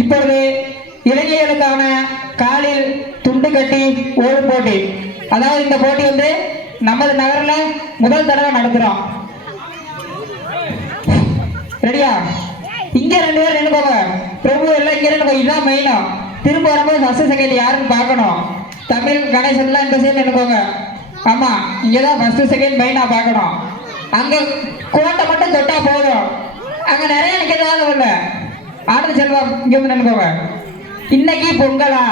இப்பொழுது இளைஞர்களுக்கான காலில் துண்டு கட்டி ஓடு போட்டி. அதாவது இந்த போட்டி வந்து நமது நகர்ல முதல் தடவை நடத்துறோம். ரெடியா இங்க ரெண்டு பேரும் நின்றுக்கோங்க பிரபு எல்லாம் இங்க நின்னுக்கோ இதுதான் மெயினும் திரும்ப வரும்போது ஃபர்ஸ்ட் செகண்ட் யாருன்னு பார்க்கணும். தமிழ் கணேசன்லாம் இந்த சைடு ஆமாம் ஆமா இங்கதான் ஃபர்ஸ்ட் செகண்ட் மெயினா பார்க்கணும். அங்க கோட்டை மட்டும் தொட்டா போதும். அங்க நிறைய நிக்கிறதால இல்ல. ஆனந்த செல்வம் இங்க வந்து நின்னுக்கோங்க. இன்னைக்கு பொங்கலா?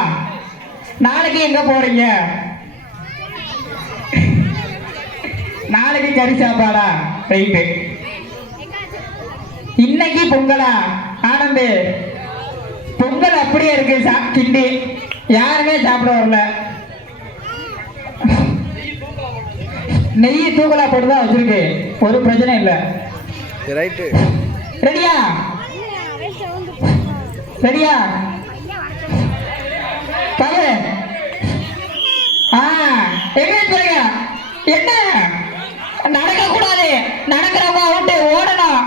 நாளைக்கு எங்க போறீங்க? நாளைக்கு கறி சாப்பாடா? ரைட்டு இன்னைக்கு பொங்கலா? ஆனந்து பொங்கல் அப்படியே இருக்கு. சா- கிண்டி. யாருமே சாப்பிட வரல. நெய் தூக்கலா போட்டு தான் வச்சிருக்கு. ஒரு பிரச்சனை இல்லை. ரைட்டு. ரெடியா? ரெடியா? பாரு ஆ எங்க பாருங்க என்ன? நடக்க கூடாது நடக்கிறவங்க அவுட்டு ஓடணும்.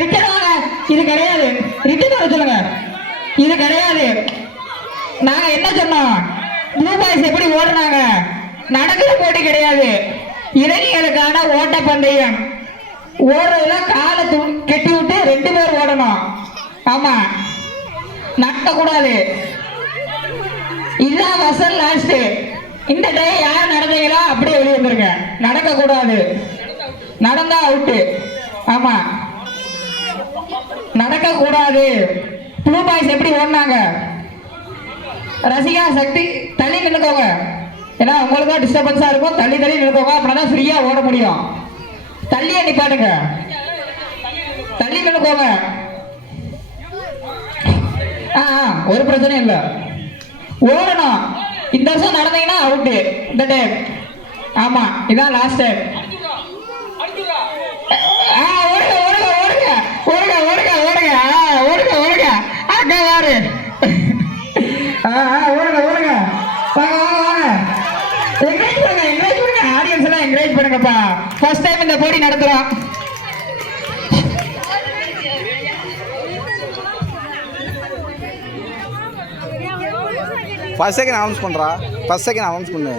ரிட்டர்ன் வாங்க. இது கிடையாது. ரிட்டர்ன் வர சொல்லுங்க. இது கிடையாது. நாங்க என்ன சொன்னோம்? ப்ளூ பாய்ஸ் எப்படி ஓடுனாங்க? நடக்கிற போட்டி கிடையாது. இளைஞர்களுக்கான ஓட்ட பந்தயம். ஓடுறதுல காலை து- கெட்டி விட்டு ரெண்டு பேர் ஓடணும். ஆமா. நட்ட கூடாது இதான் வசல் லாஸ்ட் இந்த டே யார் நடந்தீங்களோ அப்படியே வெளியே வந்துருங்க. நடக்க கூடாது நடந்தா அவுட்டு ஆமா. நடக்க கூடாது ப்ளூ பாய்ஸ் எப்படி ஓடினாங்க? ரசிகா சக்தி தள்ளி நின்னுக்கோங்க. ஏன்னா உங்களுக்கு தான் டிஸ்டர்பன்ஸா இருக்கும். தள்ளி தள்ளி நின்னுக்கோங்க அப்படின்னா ஃப்ரீயாக ஓட முடியும். தள்ளியே நிப்பாட்டுங்க. தள்ளி நின்னுக்கோங்க ஆ ஆ, ஒரு பிரச்சனையும் இல்லை. ஓடணும். இந்த வருஷம் நடந்தீங்கன்னா அவுட்டு இந்த டைம் ஆமாம் இதான் லாஸ்ட் டைம் ஆ ஓடுங்க ஓடுங்க ஓடுங்க. ஓடுங்க ஓடுங்க ஓடுங்க. ஆ ஓடுங்க ஓடுங்க. அக்கா வாரு. ஆ ஆ ஓடுங்க. இருக்கப்பா ஃபர்ஸ்ட் டைம் இந்த போட்டி நடத்துறோம். ஃபர்ஸ்ட் செகண்ட் அனௌன்ஸ் பண்ணுறா ஃபர்ஸ்ட் செகண்ட் அனௌன்ஸ் பண்ணு.